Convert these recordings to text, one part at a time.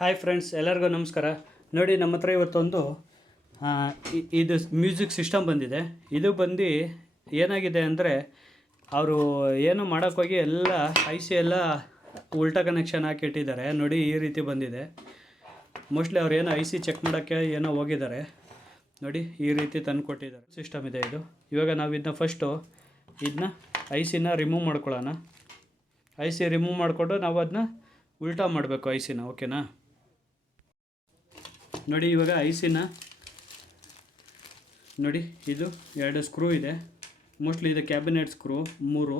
Hi friends, ಎಲ್ಲರಿಗೂ ನಮಸ್ಕಾರ. ನೋಡಿ, ನಮ್ಮ ಹತ್ರ ಇವತ್ತೊಂದು ಇದು ಮ್ಯೂಸಿಕ್ ಸಿಸ್ಟಮ್ ಬಂದಿದೆ. ಇದು ಬಂದು ಏನಾಗಿದೆ ಅಂದರೆ, ಅವರು ಏನೋ ಮಾಡೋಕ್ಕೋಗಿ ಎಲ್ಲ ಐ ಸಿ ಎಲ್ಲ ಉಲ್ಟಾ ಕನೆಕ್ಷನ್ ಹಾಕಿಟ್ಟಿದ್ದಾರೆ. ನೋಡಿ, ಈ ರೀತಿ ಬಂದಿದೆ. ಮೋಸ್ಟ್ಲಿ ಅವ್ರು ಏನೋ ಐ ಸಿ ಚೆಕ್ ಮಾಡೋಕ್ಕೆ ಏನೋ ಹೋಗಿದ್ದಾರೆ. ನೋಡಿ, ಈ ರೀತಿ ತಂದು ಕೊಟ್ಟಿದ್ದಾರೆ. ಸಿಸ್ಟಮ್ ಇದೆ ಇದು. ಇವಾಗ ನಾವು ಇದನ್ನ ಐ ಸಿನ ರಿಮೂವ್ ಮಾಡ್ಕೊಳ್ಳೋಣ. ಐ ಸಿ ರಿಮೂವ್ ಮಾಡಿಕೊಂಡು ನಾವು ಅದನ್ನ ಉಲ್ಟಾ ಮಾಡಬೇಕು ಐ ಸಿನ. ಓಕೆನಾ? ನೋಡಿ, ಇವಾಗ ಐ ಸಿನ ನೋಡಿ, ಇದು 2 ಸ್ಕ್ರೂ ಇದೆ. ಮೋಸ್ಟ್ಲಿ ಇದು ಕ್ಯಾಬಿನೆಟ್ ಸ್ಕ್ರೂ 3,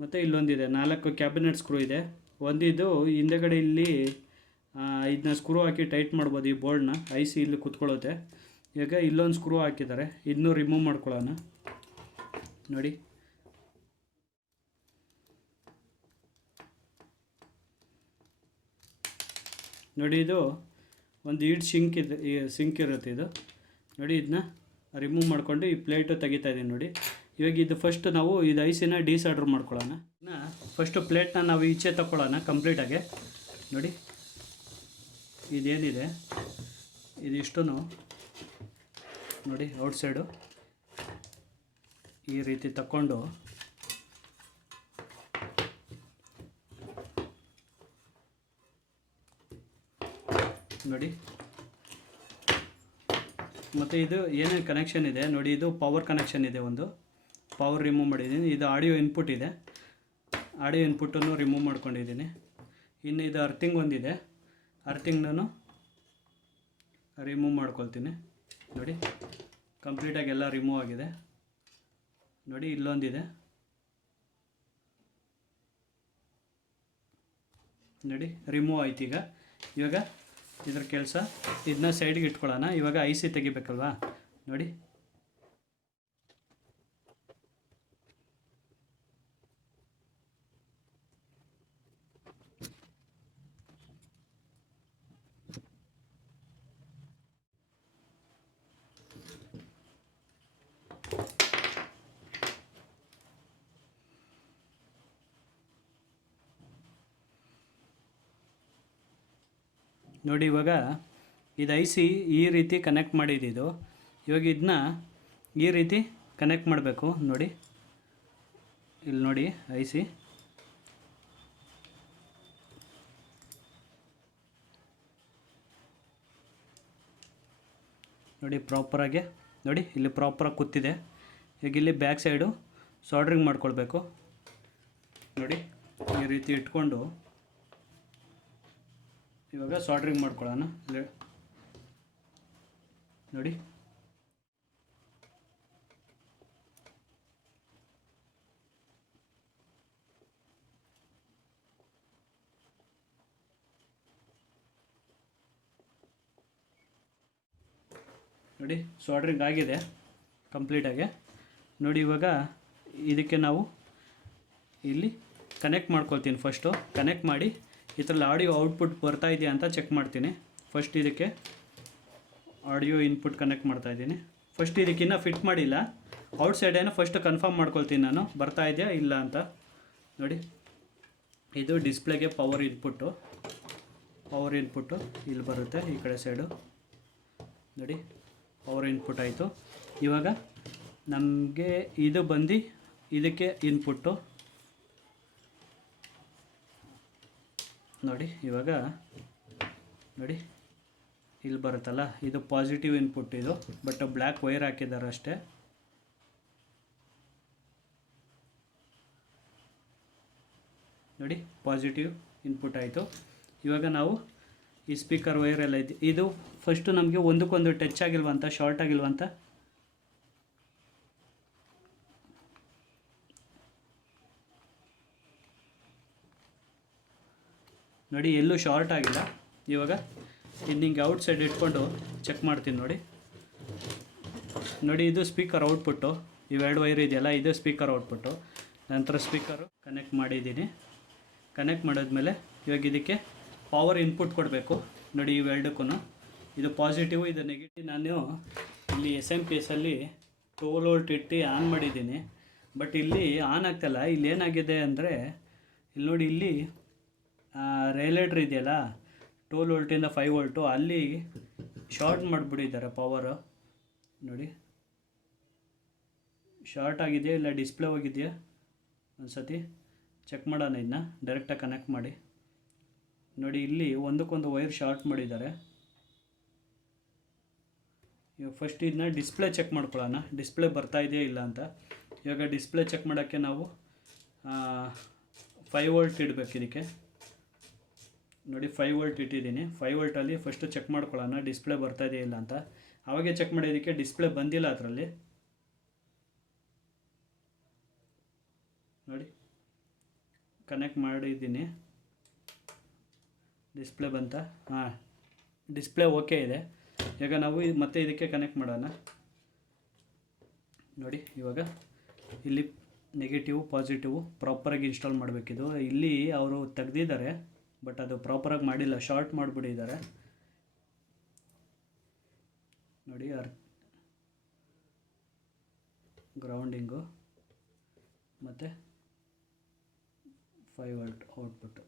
ಮತ್ತು ಇಲ್ಲೊಂದಿದೆ 4 ಕ್ಯಾಬಿನೆಟ್ ಸ್ಕ್ರೂ ಇದೆ. ಒಂದಿದು ಹಿಂದೆಗಡೆ ಇಲ್ಲಿ ಇದನ್ನ ಸ್ಕ್ರೂ ಹಾಕಿ ಟೈಟ್ ಮಾಡ್ಬೋದು. ಈ ಬೋರ್ಡ್ನ ಐ ಸಿ ಇಲ್ಲಿ ಕುತ್ಕೊಳ್ಳುತ್ತೆ. ಈಗ ಇಲ್ಲೊಂದು ಸ್ಕ್ರೂ ಹಾಕಿದ್ದಾರೆ, ಇದನ್ನು ರಿಮೂವ್ ಮಾಡ್ಕೊಳ್ಳೋಣ. ನೋಡಿ, ಇದು ಒಂದು ಈಡ್ ಸಿಂಕ್ ಇರುತ್ತೆ ಇದು. ನೋಡಿ, ಇದನ್ನ ರಿಮೂವ್ ಮಾಡಿಕೊಂಡು ಈ ಪ್ಲೇಟು ತೆಗಿತಾ ಇದ್ದೀನಿ. ನೋಡಿ, ಇವಾಗ ಇದು ಫಸ್ಟ್ ನಾವು ಇದು ಐ ಸಿನ ಡಿಸಾರ್ಡರ್ ಮಾಡ್ಕೊಳ್ಳೋಣ. ಫಸ್ಟು ಪ್ಲೇಟ್ನ ನಾವು ಈಚೆ ತಗೊಳ್ಳೋಣ ಕಂಪ್ಲೀಟಾಗಿ. ನೋಡಿ, ಇದೇನಿದೆ ಇದಿಷ್ಟು ನೋಡಿ ಔಟ್ಸೈಡು ಈ ರೀತಿ ತಗೊಂಡು ನೋಡಿ, ಮತ್ತು ಇದು ಏನೇನು ಕನೆಕ್ಷನ್ ಇದೆ ನೋಡಿ. ಇದು ಪವರ್ ಕನೆಕ್ಷನ್ ಇದೆ, ಒಂದು ಪವರ್ ರಿಮೂವ್ ಮಾಡಿದ್ದೀನಿ. ಇದು ಆಡಿಯೋ ಇನ್ಪುಟ್ ಇದೆ, ಆಡಿಯೋ ಇನ್ಪುಟ್ಟನ್ನು ರಿಮೂವ್ ಮಾಡ್ಕೊಂಡಿದ್ದೀನಿ. ಇನ್ನು ಇದು ಅರ್ಥಿಂಗ್ ಒಂದಿದೆ, ಅರ್ಥಿಂಗ್ನೂ ರಿಮೂವ್ ಮಾಡ್ಕೊಳ್ತೀನಿ. ನೋಡಿ, ಕಂಪ್ಲೀಟಾಗಿ ಎಲ್ಲ ರಿಮೂವ್ ಆಗಿದೆ. ನೋಡಿ, ಇಲ್ಲೊಂದಿದೆ. ನೋಡಿ, ರಿಮೂವ್ ಆಯ್ತು. ಇವಾಗ ಇದ್ರ ಕೆಲಸ ಇದನ್ನ ಸೈಡ್ಗೆ ಇಟ್ಕೊಳ್ಳೋಣ. ಇವಾಗ ಐ ಸಿ ತೆಗಿಬೇಕಲ್ವಾ? ನೋಡಿ, ಇವಾಗ ಇದು ಐ ಸಿ ಈ ರೀತಿ ಕನೆಕ್ಟ್ ಮಾಡಿದ್ದು. ಇವಾಗ ಇದನ್ನ ಈ ರೀತಿ ಕನೆಕ್ಟ್ ಮಾಡಬೇಕು. ನೋಡಿ, ಇಲ್ಲಿ ನೋಡಿ ಐ ಸಿ. ನೋಡಿ, ಪ್ರಾಪರಾಗಿ ನೋಡಿ, ಇಲ್ಲಿ ಪ್ರಾಪರಾಗಿ ಕೂತಿದೆ. ಈಗ ಇಲ್ಲಿ ಬ್ಯಾಕ್ ಸೈಡು ಸಾಲ್ಡ್ರಿಂಗ್ ಮಾಡ್ಕೊಳ್ಬೇಕು. ನೋಡಿ, ಈ ರೀತಿ ಇಟ್ಕೊಂಡು ಇವಾಗ ಸಾಲ್ಡ್ರಿಂಗ್ ಮಾಡ್ಕೊಳ್ಳೋಣ. ನೋಡಿ, ಸಾಲ್ಡ್ರಿಂಗ್ ಆಗಿದೆ ಕಂಪ್ಲೀಟಾಗಿ. ನೋಡಿ, ಇವಾಗ ಇದಕ್ಕೆ ನಾವು ಇಲ್ಲಿ ಕನೆಕ್ಟ್ ಮಾಡ್ಕೊಳ್ತೀನಿ. ಫಸ್ಟು ಕನೆಕ್ಟ್ ಮಾಡಿ ಇದರಲ್ಲಿ ಆಡಿಯೋ ಔಟ್ಪುಟ್ ಬರ್ತಾ ಇದೆಯಾ ಅಂತ ಚೆಕ್ ಮಾಡ್ತೀನಿ. ಫಸ್ಟ್ ಇದಕ್ಕೆ ಆಡಿಯೋ ಇನ್ಪುಟ್ ಕನೆಕ್ಟ್ ಮಾಡ್ತಾಯಿದ್ದೀನಿ. ಫಸ್ಟ್ ಇದಕ್ಕಿನ್ನ ಫಿಟ್ ಮಾಡಿಲ್ಲ, ಔಟ್ಸೈಡೇನೋ ಫಸ್ಟ್ ಕನ್ಫರ್ಮ್ ಮಾಡ್ಕೊಳ್ತೀನಿ ನಾನು, ಬರ್ತಾ ಇದೆಯಾ ಇಲ್ಲ ಅಂತ. ನೋಡಿ, ಇದು ಡಿಸ್ಪ್ಲೇಗೆ ಪವರ್ ಇನ್ಪುಟ್ಟು ಇಲ್ಲಿ ಬರುತ್ತೆ ಈ ಕಡೆ ಸೈಡು. ನೋಡಿ, ಪವರ್ ಇನ್ಪುಟ್ ಆಯಿತು. ಇವಾಗ ನಮಗೆ ಇದು ಬಂದು ಇದಕ್ಕೆ ಇನ್ಪುಟ್ಟು. ನೋಡಿ, ಇವಾಗ ನೋಡಿ ಇಲ್ಲಿ ಬರುತ್ತಲ್ಲ, ಇದು ಪಾಸಿಟಿವ್ ಇನ್ಪುಟ್. ಇದು ಬಟ್ ಬ್ಲ್ಯಾಕ್ ವೈರ್ ಹಾಕಿದ್ದಾರೆ ಅಷ್ಟೇ. ನೋಡಿ, ಪಾಸಿಟಿವ್ ಇನ್ಪುಟ್ ಆಯಿತು. ಇವಾಗ ನಾವು ಈ ಸ್ಪೀಕರ್ ವೈರ್ ಎಲ್ಲ ಇದು ಫಸ್ಟು ನಮಗೆ ಒಂದಕ್ಕೊಂದು ಟಚ್ ಆಗಿಲ್ವಂತ, ಶಾರ್ಟ್ ಆಗಿಲ್ವಂತ. ನೋಡಿ, ಎಲ್ಲೂ ಶಾರ್ಟ್ ಆಗಿಲ್ಲ. ಇವಾಗ ಇದು ನಿಂಗೆ ಔಟ್ ಸೈಡ್ ಇಟ್ಕೊಂಡು ಚೆಕ್ ಮಾಡ್ತೀನಿ. ನೋಡಿ, ಇದು ಸ್ಪೀಕರ್ ಔಟ್ಪುಟ್ಟು. ಇವೆರಡು ವೈರ್ ಇದೆಯಲ್ಲ, ಇದು ಸ್ಪೀಕರ್ ಔಟ್ಪುಟ್ಟು. ನಂತರ ಸ್ಪೀಕರು ಕನೆಕ್ಟ್ ಮಾಡಿದ್ದೀನಿ. ಕನೆಕ್ಟ್ ಮಾಡಿದ್ಮೇಲೆ ಇವಾಗ ಇದಕ್ಕೆ ಪವರ್ ಇನ್ಪುಟ್ ಕೊಡಬೇಕು. ನೋಡಿ, ಇವೆರಡಕ್ಕೂ ಇದು ಪಾಸಿಟಿವ್, ಇದು ನೆಗೆಟಿವ್. ನಾನು ಇಲ್ಲಿ SMP S 12 ವೋಲ್ಟ್ ಇಟ್ಟು ಆನ್ ಮಾಡಿದ್ದೀನಿ. ಬಟ್ ಇಲ್ಲಿ ಆನ್ ಆಗ್ತಾಯಿಲ್ಲ. ಇಲ್ಲಿ ಏನಾಗಿದೆ ಅಂದರೆ, ಇಲ್ಲಿ ನೋಡಿ, ಇಲ್ಲಿ ರೇಲೇಟ್ರ್ ಇದೆಯಲ್ಲ, 12 ವೋಲ್ಟಿಂದ 5 ವೋಲ್ಟು ಅಲ್ಲಿ ಶಾರ್ಟ್ ಮಾಡಿಬಿಟ್ಟಿದ್ದಾರೆ ಪವರು. ನೋಡಿ ಶಾರ್ಟ್ ಆಗಿದೆಯಾ ಇಲ್ಲ ಡಿಸ್ಪ್ಲೇ ಹೋಗಿದೆಯಾ ಒಂದು ಸತಿ ಚೆಕ್ ಮಾಡೋಣ. ಇದನ್ನ ಡೈರೆಕ್ಟಾಗಿ ಕನೆಕ್ಟ್ ಮಾಡಿ ನೋಡಿ. ಇಲ್ಲಿ ಒಂದಕ್ಕೊಂದು ವೈರ್ ಶಾರ್ಟ್ ಮಾಡಿದ್ದಾರೆ. ಇವಾಗ ಫಸ್ಟ್ ಇದನ್ನ ಡಿಸ್ಪ್ಲೇ ಚೆಕ್ ಮಾಡ್ಕೊಳ್ಳೋಣ, ಡಿಸ್ಪ್ಲೇ ಬರ್ತಾ ಇದೆಯಾ ಇಲ್ಲ ಅಂತ. ಇವಾಗ ಡಿಸ್ಪ್ಲೇ ಚೆಕ್ ಮಾಡೋಕ್ಕೆ ನಾವು 5 ವೋಲ್ಟ್ ಇಡಬೇಕು ಇದಕ್ಕೆ. ನೋಡಿ 5 ವೋಲ್ಟ್ ಇಟ್ಟಿದ್ದೀನಿ. 5 ವೋಲ್ಟಲ್ಲಿ ಫಸ್ಟು ಚೆಕ್ ಮಾಡ್ಕೊಳ್ಳೋಣ ಡಿಸ್ಪ್ಲೇ ಬರ್ತಾ ಇದೆಯಾ ಇಲ್ಲ ಅಂತ. ಅವಾಗೆ ಚೆಕ್ ಮಾಡೋದಕ್ಕೆ ಡಿಸ್ಪ್ಲೇ ಬಂದಿಲ್ಲ ಅದರಲ್ಲಿ. ನೋಡಿ ಕನೆಕ್ಟ್ ಮಾಡಿದ್ದೀನಿ, ಡಿಸ್ಪ್ಲೇ ಬಂತ? ಹಾಂ, ಡಿಸ್ಪ್ಲೇ ಓಕೆ ಇದೆ. ಈಗ ನಾವು ಮತ್ತೆ ಇದಕ್ಕೆ ಕನೆಕ್ಟ್ ಮಾಡೋಣ. ನೋಡಿ ಇವಾಗ ಇಲ್ಲಿ ನೆಗೆಟಿವ್ ಪಾಸಿಟಿವ್ ಪ್ರಾಪರಾಗಿ ಇನ್ಸ್ಟಾಲ್ ಮಾಡಬೇಕಿದು. ಇಲ್ಲಿ ಅವರು ತೆಗೆದಿದ್ದಾರೆ ಬಟ್ ಅದು ಪ್ರಾಪರಾಗಿ ಮಾಡಿಲ್ಲ, ಶಾರ್ಟ್ ಮಾಡಿಬಿಟ್ಟಿದ್ದಾರೆ. ನೋಡಿ ಗ್ರೌಂಡಿಂಗು ಮತ್ತು 5 ವೋಲ್ಟ್ ಔಟ್ಪುಟ್ಟು.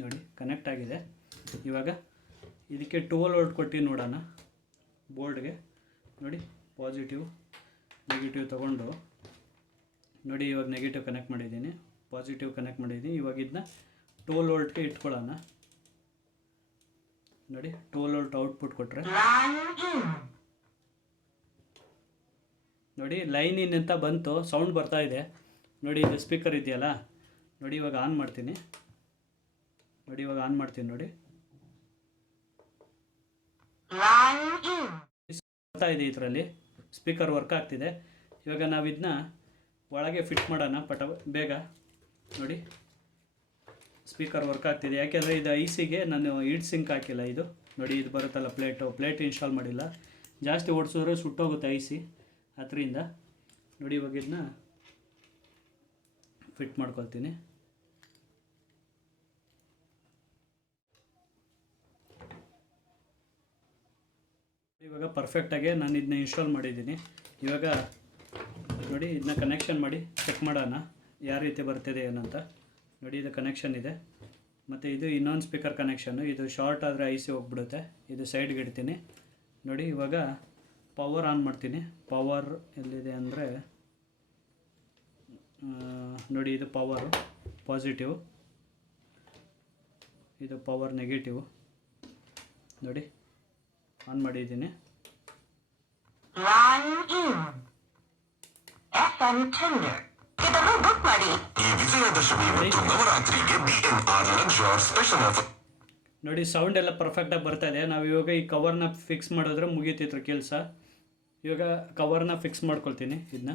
ನೋಡಿ ಕನೆಕ್ಟ್ ಆಗಿದೆ. ಇವಾಗ ಇದಕ್ಕೆ 12 ವೋಲ್ಟ್ ಕೊಟ್ಟು ನೋಡೋಣ ಬೋರ್ಡ್ಗೆ. ನೋಡಿ ಪಾಸಿಟಿವ್ ನೆಗೆಟಿವ್ ತೊಗೊಂಡು ನೋಡಿ ಇವಾಗ ನೆಗೆಟಿವ್ ಕನೆಕ್ಟ್ ಮಾಡಿದ್ದೀನಿ, ಪಾಸಿಟಿವ್ ಕನೆಕ್ಟ್ ಮಾಡಿದ್ದೀನಿ. ಇವಾಗ ಇದನ್ನ 12 ವೋಲ್ಟ್ಗೆ ಇಟ್ಕೊಳ್ಳೋಣ. ನೋಡಿ 12 ವೋಲ್ಟ್ ಔಟ್ಪುಟ್ ಕೊಟ್ಟರೆ ನೋಡಿ ಲೈನ್ ಇನ್ ಅಂತ ಬಂತು, ಸೌಂಡ್ ಬರ್ತಾ ಇದೆ. ನೋಡಿ ಇದು ಸ್ಪೀಕರ್ ಇದೆಯಲ್ಲ, ನೋಡಿ ಇವಾಗ ಆನ್ ಮಾಡ್ತೀನಿ. ನೋಡಿ ಇವಾಗ ಆನ್ ಮಾಡ್ತೀನಿ. ನೋಡಿ ಬರ್ತಾ ಇದೆ, ಇದರಲ್ಲಿ ಸ್ಪೀಕರ್ ವರ್ಕ್ ಆಗ್ತಿದೆ. ಇವಾಗ ನಾವು ಇದನ್ನ ಒಳಗೆ ಫಿಟ್ ಮಾಡೋಣ ಬೇಗ. ನೋಡಿ ಸ್ಪೀಕರ್ ವರ್ಕ್ ಆಗ್ತಿದೆ, ಯಾಕೆಂದರೆ ಇದು ICಗೆ ನಾನು ಹೀಟ್ ಸಿಂಕ್ ಹಾಕಿಲ್ಲ. ಇದು ನೋಡಿ ಇದು ಬರುತ್ತಲ್ಲ ಪ್ಲೇಟ್ ಇನ್ಸ್ಟಾಲ್ ಮಾಡಿಲ್ಲ. ಜಾಸ್ತಿ ಓಡಿಸಿದ್ರೆ ಸುಟ್ಟೋಗುತ್ತೆ IC ಅದರಿಂದ. ನೋಡಿ ಇವಾಗ ಇದನ್ನ ಫಿಟ್ ಮಾಡ್ಕೊಳ್ತೀನಿ. ಇವಾಗ ಪರ್ಫೆಕ್ಟಾಗಿ ನಾನು ಇದನ್ನ ಇನ್ಸ್ಟಾಲ್ ಮಾಡಿದ್ದೀನಿ. ಇವಾಗ ನೋಡಿ ಇದನ್ನ ಕನೆಕ್ಷನ್ ಮಾಡಿ ಚೆಕ್ ಮಾಡೋಣ ಯಾವ ರೀತಿ ಬರ್ತಿದೆ ಏನಂತ. ನೋಡಿ ಇದು ಕನೆಕ್ಷನ್ ಇದೆ, ಮತ್ತು ಇದು ಇನ್ನೊಂದು ಸ್ಪೀಕರ್ ಕನೆಕ್ಷನ್ನು. ಇದು ಶಾರ್ಟ್ ಆದರೆ IC ಹೋಗ್ಬಿಡುತ್ತೆ. ಇದು ಸೈಡ್ಗೆ ಇಡ್ತೀನಿ. ನೋಡಿ ಇವಾಗ ಪವರ್ ಆನ್ ಮಾಡ್ತೀನಿ. ಪವರ್ ಎಲ್ಲಿದೆ ಅಂದರೆ ನೋಡಿ ಇದು ಪವರು ಪಾಸಿಟಿವ್, ಇದು ಪವರ್ ನೆಗೆಟಿವ್. ನೋಡಿ ಆನ್ ಮಾಡಿದ್ದೀನಿ. ನೋಡಿ ಸೌಂಡ್ ಎಲ್ಲ ಪರ್ಫೆಕ್ಟಾಗಿ ಬರ್ತಾ ಇದೆ. ನಾವು ಇವಾಗ ಈ ಕವರ್ನ ಫಿಕ್ಸ್ ಮಾಡಿದ್ರೆ ಮುಗೀತಿತ್ತು ಕೆಲಸ. ಇವಾಗ ಕವರ್ನ ಫಿಕ್ಸ್ ಮಾಡ್ಕೊಳ್ತೀನಿ ಇದನ್ನ.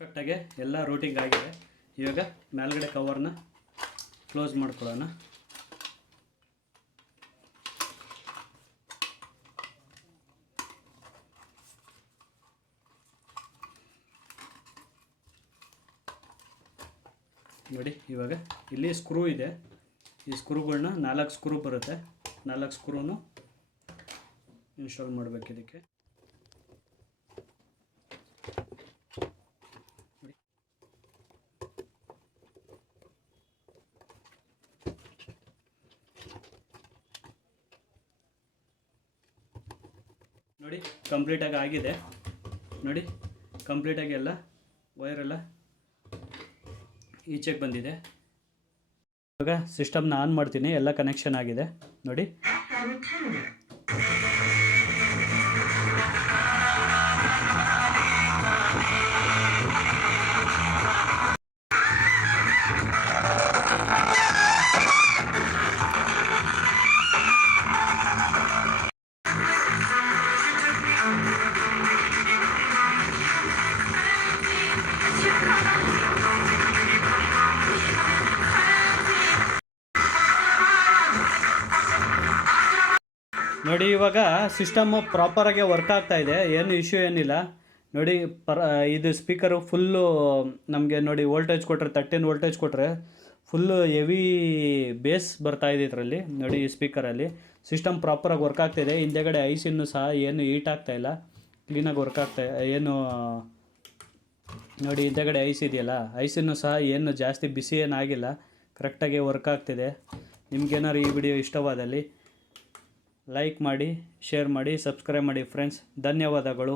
ಪರ್ಫೆಕ್ಟಾಗಿ ಎಲ್ಲ ರೂಟಿಂಗ್ ಆಗಿದೆ. ಇವಾಗ ಮೇಲ್ಗಡೆ ಕವರ್ನ ಕ್ಲೋಸ್ ಮಾಡ್ಕೊಳ್ಳೋಣ. ನೋಡಿ ಇವಾಗ ಇಲ್ಲಿ ಸ್ಕ್ರೂ ಇದೆ. ಈ ಸ್ಕ್ರೂಗಳನ್ನ 4 ಸ್ಕ್ರೂ ಬರುತ್ತೆ. 4 ಸ್ಕ್ರೂನು ಇನ್ಸ್ಟಾಲ್ ಮಾಡಬೇಕು ಇದಕ್ಕೆ. ನೋಡಿ ಕಂಪ್ಲೀಟಾಗಿ ಆಗಿದೆ. ನೋಡಿ ಕಂಪ್ಲೀಟಾಗಿ ಎಲ್ಲ ವೈರೆಲ್ಲ ಈಚೆಗೆ ಬಂದಿದೆ. ಇವಾಗ ಸಿಸ್ಟಮ್ನ ಆನ್ ಮಾಡ್ತೀನಿ. ಎಲ್ಲ ಕನೆಕ್ಷನ್ ಆಗಿದೆ. ನೋಡಿ ನೋಡಿ ಇವಾಗ ಸಿಸ್ಟಮ್ಮು ಪ್ರಾಪರಾಗಿ ವರ್ಕ್ ಆಗ್ತಾ ಇದೆ, ಏನು ಇಶ್ಯೂ ಏನಿಲ್ಲ. ನೋಡಿ ಇದು ಸ್ಪೀಕರು ಫುಲ್ಲು ನಮಗೆ ನೋಡಿ ವೋಲ್ಟೇಜ್ ಕೊಟ್ಟರೆ 13 ವೋಲ್ಟೇಜ್ ಕೊಟ್ಟರೆ ಫುಲ್ಲು ಹೆವಿ ಬೇಸ್ ಬರ್ತಾ ಇದೆ ಇದರಲ್ಲಿ. ನೋಡಿ ಈ ಸ್ಪೀಕರಲ್ಲಿ ಸಿಸ್ಟಮ್ ಪ್ರಾಪರಾಗಿ ವರ್ಕ್ ಆಗ್ತಾಯಿದೆ. ಹಿಂದೆಗಡೆ ಐಸಿನೂ ಸಹ ಏನು ಹೀಟ್ ಆಗ್ತಾಯಿಲ್ಲ, ಕ್ಲೀನಾಗಿ ವರ್ಕ್ ಆಗ್ತಾ ಏನು ನೋಡಿ ಹಿಂದೆಗಡೆ ಐಸ್ ಇದೆಯಲ್ಲ, ಐಸಿನೂ ಸಹ ಏನು ಜಾಸ್ತಿ ಬಿಸಿ ಏನಾಗಿಲ್ಲ, ಕರೆಕ್ಟಾಗಿ ವರ್ಕ್ ಆಗ್ತಿದೆ. ನಿಮ್ಗೇನಾದ್ರು ಈ ವಿಡಿಯೋ ಇಷ್ಟವಾದಲ್ಲಿ ಲೈಕ್ ಮಾಡಿ, ಶೇರ್ ಮಾಡಿ, ಸಬ್ಸ್ಕ್ರೈಬ್ ಮಾಡಿ ಫ್ರೆಂಡ್ಸ್. ಧನ್ಯವಾದಗಳು.